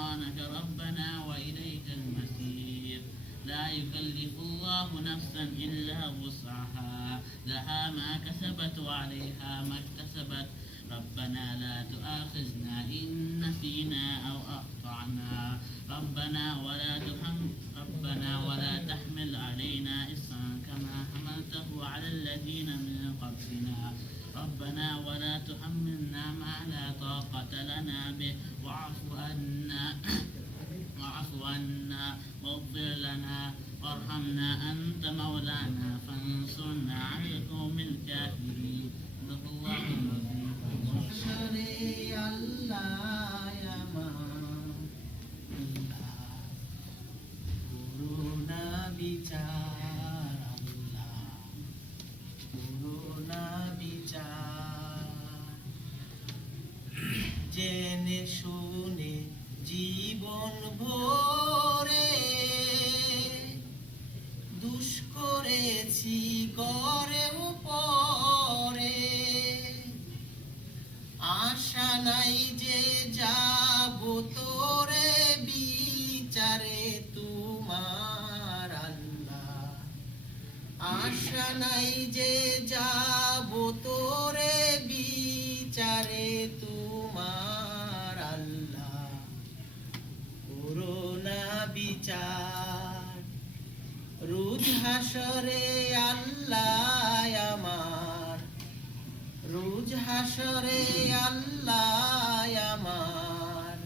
غفرانك ربنا وإليك المصير لا يكلف الله نفسا إلا وسعها لها ما كسبت وعليها ما اكتسبت ربنا لا تؤاخذنا إن نسينا أو أخطأنا ربنا ولا تحمل علينا إصرا كما حملته على الذين من قبلنا ربنا ولا تحملنا ما لا طاقة لنا به واعف عنا واغفر لنا وارحمنا أنت مولانا فانصرنا على القوم الكافرين صدق الله العظيم জেনে শুনে জীবন ভরে দুষ করেছি করেও পরে আশা নাই যে যাব তোরে বিচারে তোমার আল্লাহ আশা নাই যে যাব তোরে বিচারে তোমার আল্লাহ করোনা বিচার রোজ হাসরে আল্লাহ আমার রোজ হাসরে আল্লাহ আমার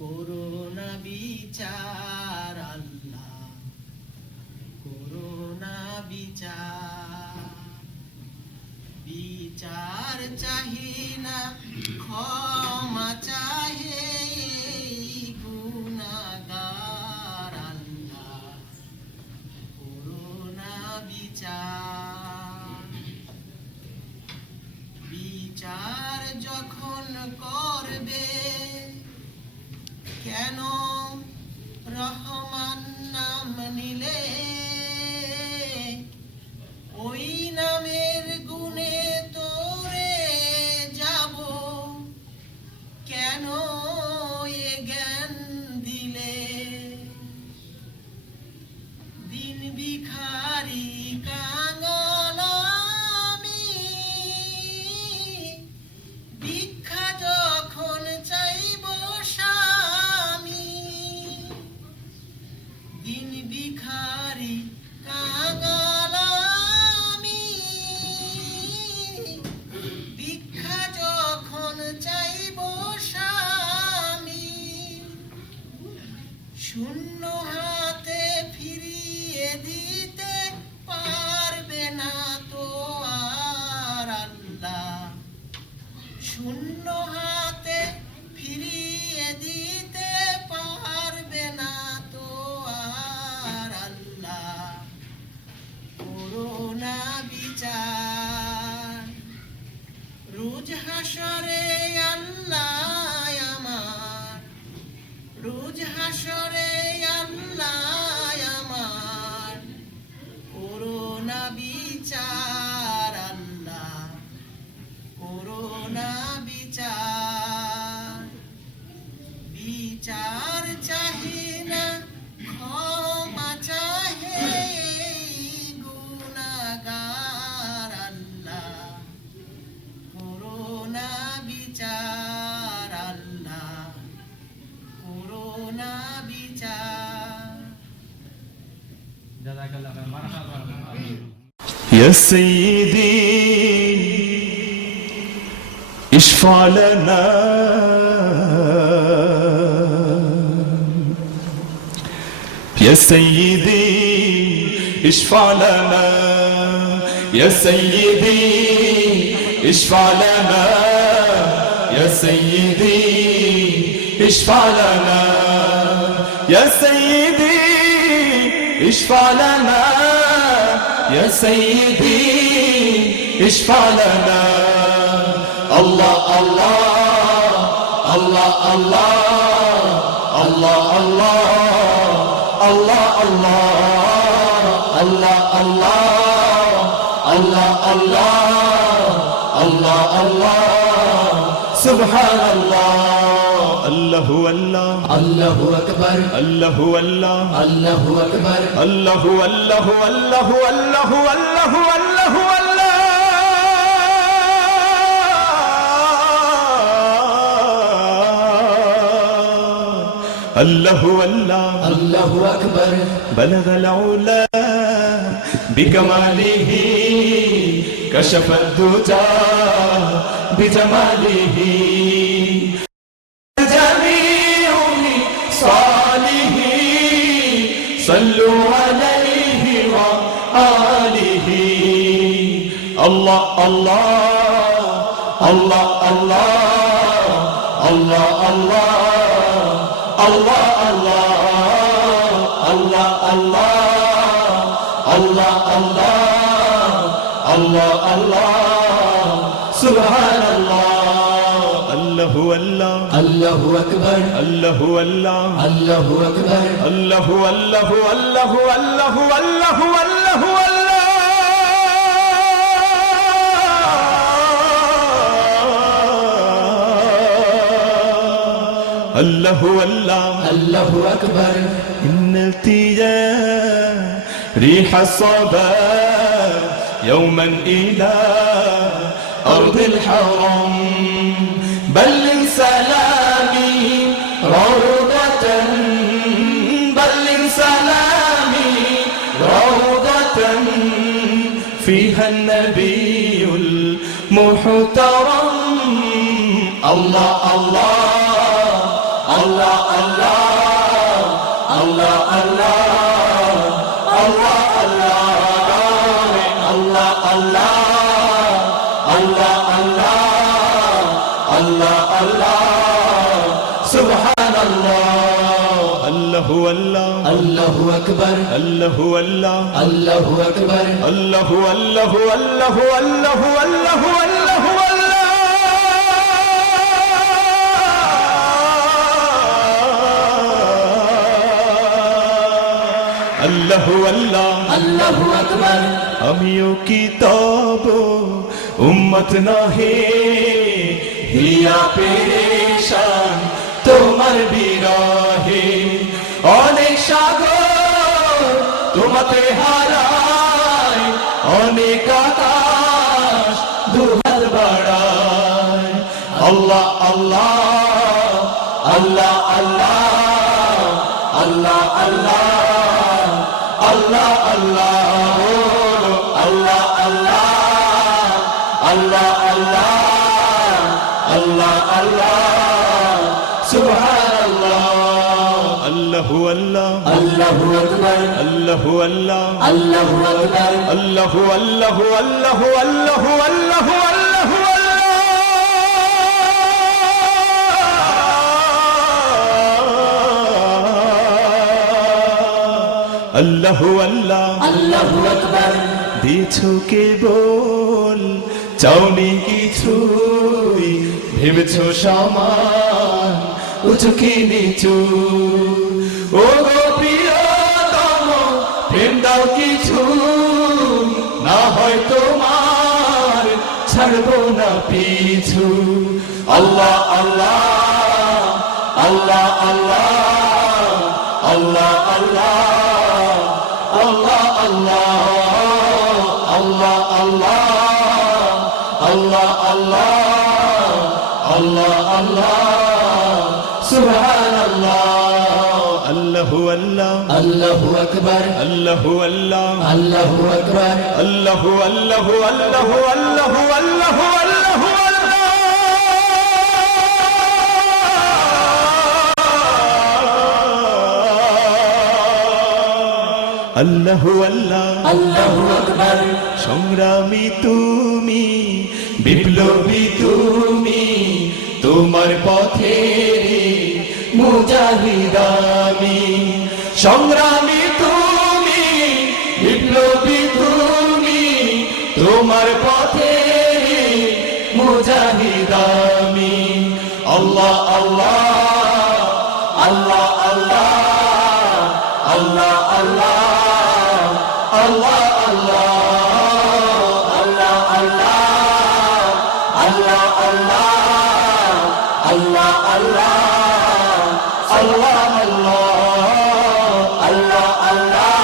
করোনা বিচার আল্লাহ করোনা বিচার বিচার চাহি না ক্ষমা চাহে গুনাহগার আল্লাহ করোনা বিচার বিচার যখন করবে কেন রহমান নাম নিলে ওই নামের গুণে তোরে যাব কেন এ জ্ঞান দিলে দিন ভিখারি কাঙ্গাল আমি ভিক্ষা যখন চাইব স্বামী দিন ভিখারি কাঙ্গাল আমি ভিক্ষা যখন চাইব স্বামী শূন্য হাতে ফিরিয়ে দিতে পারবে না তো আর আল্লাহ শূন্য হাতে ফিরিয়ে দিতে পারবে না তো আর আল্লাহ করোনা বিচার রোজ হাসরে আল্লাহ আমার রোজ হাসরে আল্লাহ আমার করোনা বিচার আল্লাহ করোনা বিচার বিচার চাহি না ক্ষমা চাহে গুনাহগার আল্লাহ করোনা বিচার আল্লাহ করোনা বিচার জাযাকাল্লাহু খাইরান মারহাবা يا سيدي اشفع لنا يا سيدي اشفع لنا يا سيدي اشفع لنا يا سيدي اشفع لنا يا سيدي اشفع لنا يا سيدي اشفع لنا الله الله الله الله الله الله الله الله الله الله الله الله الله سبحان الله আল্লাহু আল্লাহ আল্লাহু আকবার আল্লাহু আল্লাহ আল্লাহু আকবার আল্লাহু আল্লাহু আল্লাহু আল্লাহু আল্লাহু আল্লাহু আল্লাহ আল্লাহু আল্লাহ আল্লাহু আকবার بلغ العلا بكماله كشف الدجى بجماله جميع صالح صلوا عليه وآله الله الله الله الله الله الله الله الله الله الله الله الله الله سبحان الله الله الله আল্লাহু আকবার الله الله আল্লাহু আকবার الله الله الله الله الله الله الله الله আল্লাহু আকবার إن التجاه ريح الصبا يوما إلى أرض الحرم بلغ سلامي روضة بلغ سلامي روضة فيها النبي المحترم الله الله الله الله الله الله الله الله الله الله الله سبحان الله الله الله আল্লাহু আকবার الله الله আল্লাহু আকবার الله الله الله الله الله الله الله الله আল্লাহু আকবার আমিও কি তব উম্মত নহে হিয়া পেরেশান তোমার বিরহে অনেক সাগর তোমাতে হারায় অনেক আকাশ দুহাত বাড়ায় আল্লাহ আল্লাহ আল্লাহ আল্লাহ আল্লাহ আল্লাহ Allah Allah Allah Allah Allah Allah Allah Subhanallah Allahu Allah আল্লাহু আকবার Allahu Allah আল্লাহু আকবার Allahu Allahu Allahu Allahu Allahu Allahu Allahu Allah আল্লাহু আকবার দিছো কেবল চাওনি কিছুই ভেবেছো সমান উঁচু কি নিচু ও গো প্রিয়তম প্রেম দাও কিছু না হয় তোমার ছাড়বো না পিছু আল্লাহ আল্লাহ আল্লাহ আল্লাহ আল্লাহ আল্লাহ Allah Allah Allah Allah Allah Allah Allah Allah Subhanallah Allahu Allah আল্লাহু আকবার Allahu Allah আল্লাহু আকবার Allahu Allahu Allahu Allahu Allahu Allahu Allahu Allah আল্লাহু আকবার সংগ্রামী তুমি বিপ্লবী তুমি তোমার পথের মুজাহিদ আমি সংগ্রামী তুমি বিপ্লবী তুমি তোমার পথের মুজাহিদ আমি আল্লাহ আল্লাহ আল্লাহ আল্লাহ আল্লাহ আল্লাহ Allah Allah Allah Allah Allah Allah Allah Allah Allah, Allah, Allah, Allah,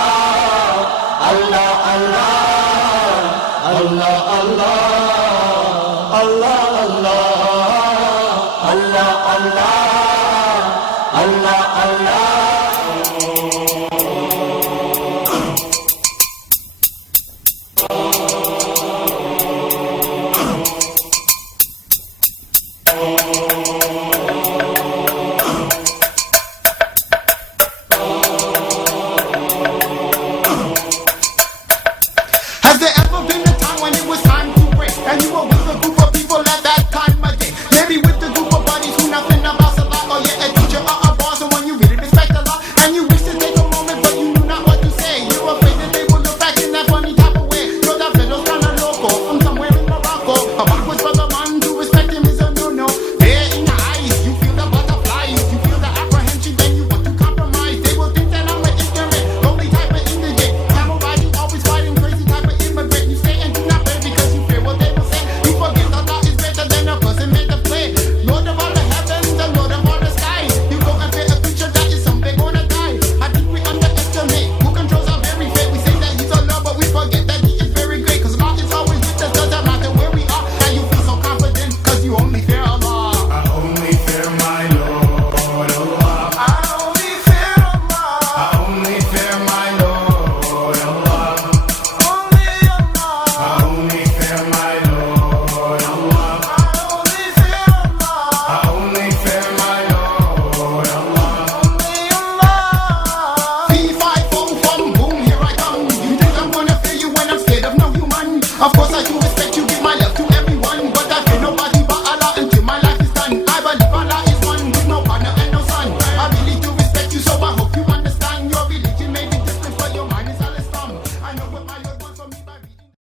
Has there ever been a time when it was time to break and you were with a group of people at that time of day? Maybe with a group of buddies who nothing about a lot, or yeah, a teacher or a boss, someone you really respect a lot, and you wish to take a moment but you knew not what to say. You're afraid that they will look back in that funny type of way. So that fellow's kinda local from somewhere in Morocco. A backwards brother man, to respect him is a no-no. There in the eyes, you feel the butterflies, you feel the apprehension, then you want to compromise. They will think that I'm an ignorant, lonely type of indigent. Camel riding, always fighting, crazy type of immigrant. You stay and do not play because you fear what they will say. You forget the law is better than a person made to play. Lord of all the heavens, the Lord of all the skies. You go and fit a creature that is someday gonna die. I think we underestimate who controls our very fate. We say that he's our Lord, but we forget that he is very great. Cause God is always with us, doesn't matter where we are. Now you feel so confident, cause you only feel